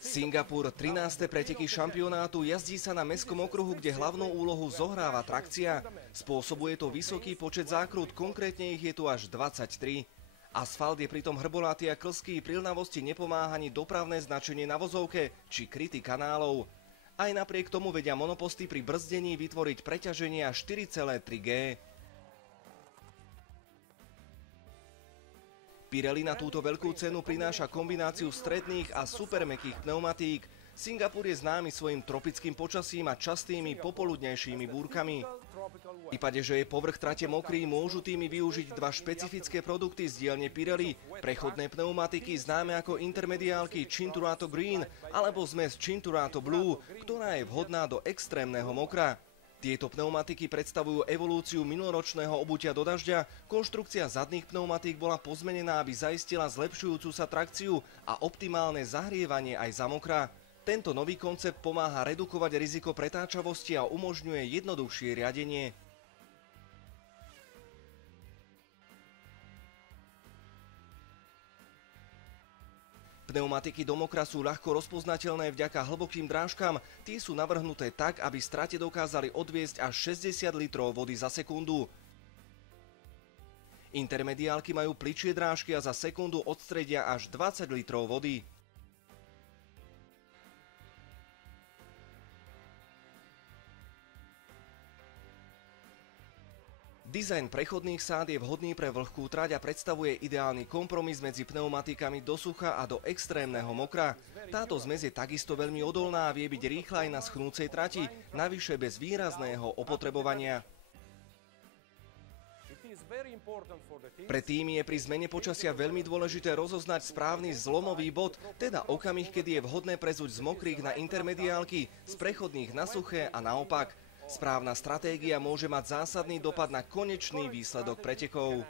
Singapur, 13. preteky šampionátu, jazdí sa na mestskom okruhu, kde hlavnú úlohu zohráva trakcia. Spôsobuje to vysoký počet zákrut, konkrétne ich je tu až 23. Asfalt je pritom hrbolatý a klzký, prilnavosti nepomáha ani dopravné značenie na vozovke či kryty kanálov. Aj napriek tomu vedia monoposty pri brzdení vytvoriť preťaženie až 4,3 G. Pirelli na túto veľkú cenu prináša kombináciu stredných a supermäkkých pneumatík. Singapur je známy svojim tropickým počasím a častými popoludnejšími búrkami. V prípade, že je povrch trate mokrý, môžu tými využiť dva špecifické produkty z dielne Pirelli. Prechodné pneumatiky známe ako intermediálky Cinturato Green alebo zmes Cinturato Blue, ktorá je vhodná do extrémneho mokra. Tieto pneumatiky predstavujú evolúciu minuloročného obutia do dažďa. Konštrukcia zadných pneumatík bola pozmenená, aby zaistila zlepšujúcu sa trakciu a optimálne zahrievanie aj za mokra. Tento nový koncept pomáha redukovať riziko pretáčavosti a umožňuje jednoduchšie riadenie. Pneumatiky do mokra sú ľahko rozpoznateľné vďaka hlbokým drážkam. Tie sú navrhnuté tak, aby strate dokázali odviesť až 60 litrov vody za sekundu. Intermediálky majú plyčšie drážky a za sekundu odstredia až 20 litrov vody. Dizajn prechodných sád je vhodný pre vlhkú trať a predstavuje ideálny kompromis medzi pneumatikami do sucha a do extrémneho mokra. Táto zmes je takisto veľmi odolná a vie byť rýchla aj na schnúcej trati, navyše bez výrazného opotrebovania. Pre tým je pri zmene počasia veľmi dôležité rozoznať správny zlomový bod, teda okamih, kedy je vhodné prezuť z mokrých na intermediálky, z prechodných na suché a naopak. Správna stratégia môže mať zásadný dopad na konečný výsledok pretekov.